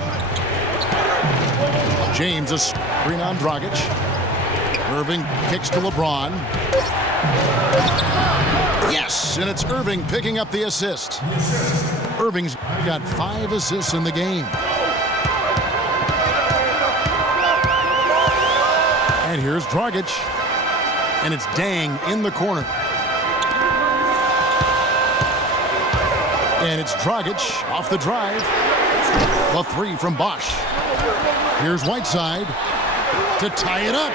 James a screen on Dragic. Irving kicks to LeBron. Yes, and it's Irving picking up the assist. Irving's got 5 assists in the game. And here's Dragic. And it's Deng in the corner. And it's Dragic off the drive. The 3 from Bosh. Here's Whiteside to tie it up.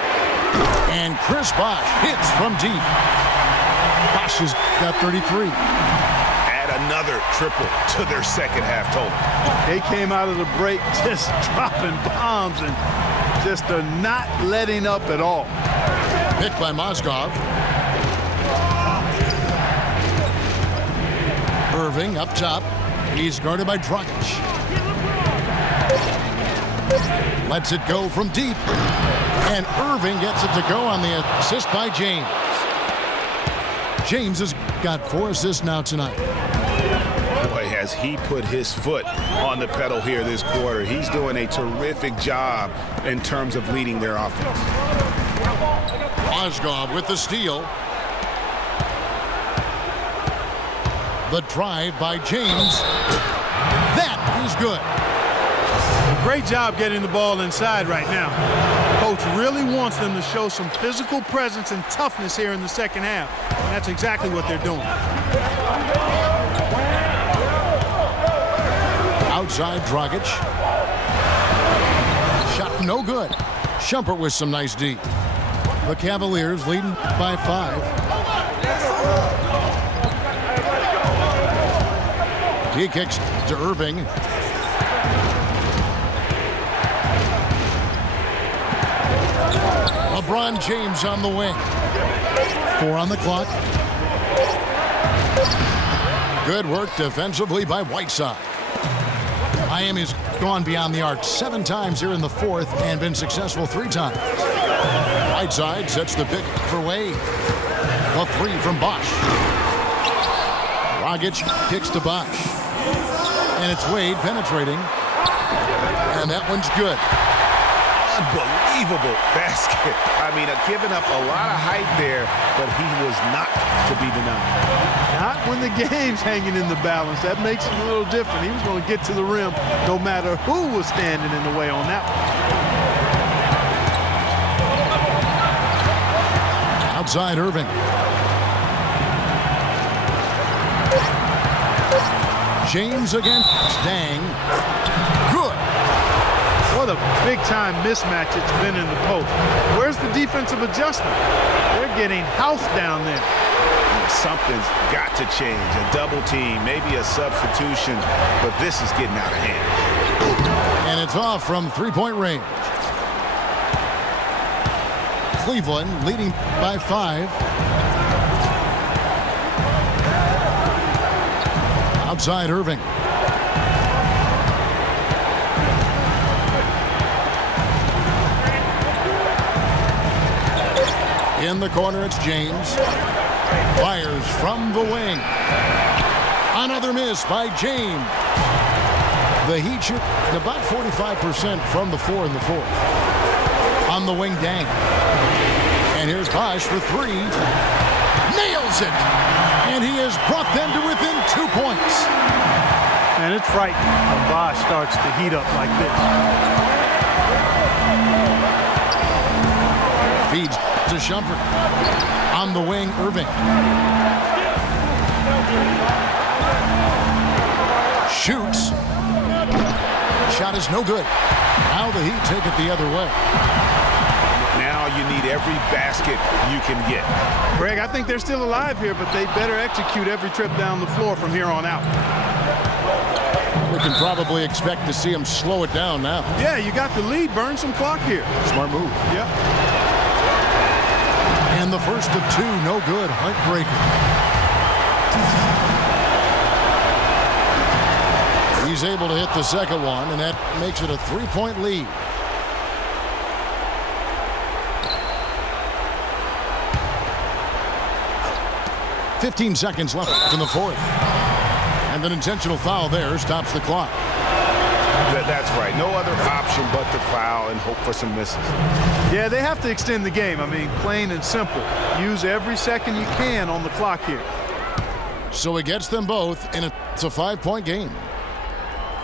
And Chris Bosh hits from deep. Bosh has got 33. At another triple to their second half total. They came out of the break just dropping bombs and just are not letting up at all. Picked by Mozgov. Irving up top. He's guarded by Dragic. Lets it go from deep. And Irving gets it to go on the assist by James. James has got 4 assists now tonight. Boy, has he put his foot on the pedal here this quarter. He's doing a terrific job in terms of leading their offense. Mozgov with the steal. The drive by James. That is good. Great job getting the ball inside right now. Coach really wants them to show some physical presence and toughness here in the second half. And that's exactly what they're doing. Outside Dragic. Shot no good. Shumpert with some nice D. The Cavaliers leading by 5. He kicks to Irving. LeBron James on the wing. 4 on the clock. Good work defensively by Whiteside. Miami's gone beyond the arc 7 times here in the 4th and been successful 3 times. Whiteside sets the pick for Wade. The 3 from Bosch. Dragic kicks to Bosch. And it's Wade penetrating. And that one's good. Unbelievable basket. I mean, giving up a lot of height there, but he was not to be denied. Not when the game's hanging in the balance. That makes it a little different. He was going to get to the rim no matter who was standing in the way on that one. Outside Irving. James again. Stang. Good. What a big-time mismatch it's been in the post. Where's the defensive adjustment? They're getting housed down there. Something's got to change. A double team, maybe a substitution, but this is getting out of hand. And it's off from 3-point range. Cleveland leading by 5. Outside Irving. In the corner, it's James. Fires from the wing. Another miss by James. The Heat shoot about 45% from the 4 in the 4th. On the wing, Dang. And here's Bosch for 3. Nails it! And he has brought them to within 2 points. And it's frightening when Bosch starts to heat up like this. Feeds to Shumpert. On the wing, Irving. Shoots. Shot is no good. Now the Heat take it the other way. Now you need every basket you can get. Greg, I think they're still alive here, but they better execute every trip down the floor from here on out. We can probably expect to see them slow it down now. Yeah, you got the lead. Burn some clock here. Smart move. Yep. And the first of 2, no good. Heartbreaker. He's able to hit the second one, and that makes it a 3-point lead. .15 seconds left in the 4th. And an intentional foul there stops the clock. That's right. No other option but to foul and hope for some misses. Yeah, they have to extend the game. I mean, plain and simple. Use every second you can on the clock here. So it gets them both, and it's a 5-point game.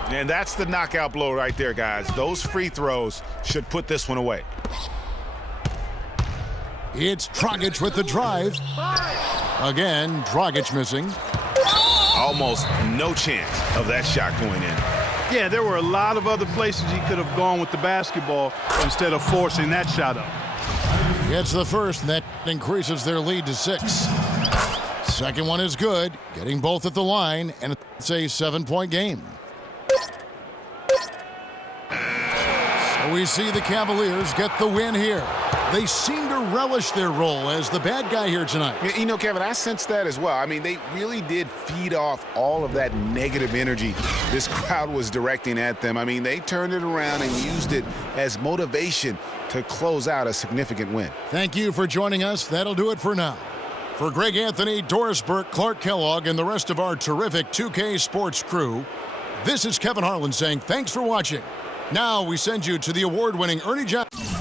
And that's the knockout blow right there, guys. Those free throws should put this one away. It's Dragic with the drive. Again, Dragic missing. Almost no chance of that shot going in. Yeah, there were a lot of other places he could have gone with the basketball instead of forcing that shot up. It's the first, and that increases their lead to 6. Second one is good, getting both at the line, and it's a 7-point game. So we see the Cavaliers get the win here. They seem to relish their role as the bad guy here tonight. You know, Kevin, I sense that as well. I mean, they really did feed off all of that negative energy this crowd was directing at them. I mean, they turned it around and used it as motivation to close out a significant win. Thank you for joining us. That'll do it for now. For Greg Anthony, Doris Burke, Clark Kellogg, and the rest of our terrific 2K Sports crew, this is Kevin Harlan saying thanks for watching. Now we send you to the award-winning Ernie Johnson.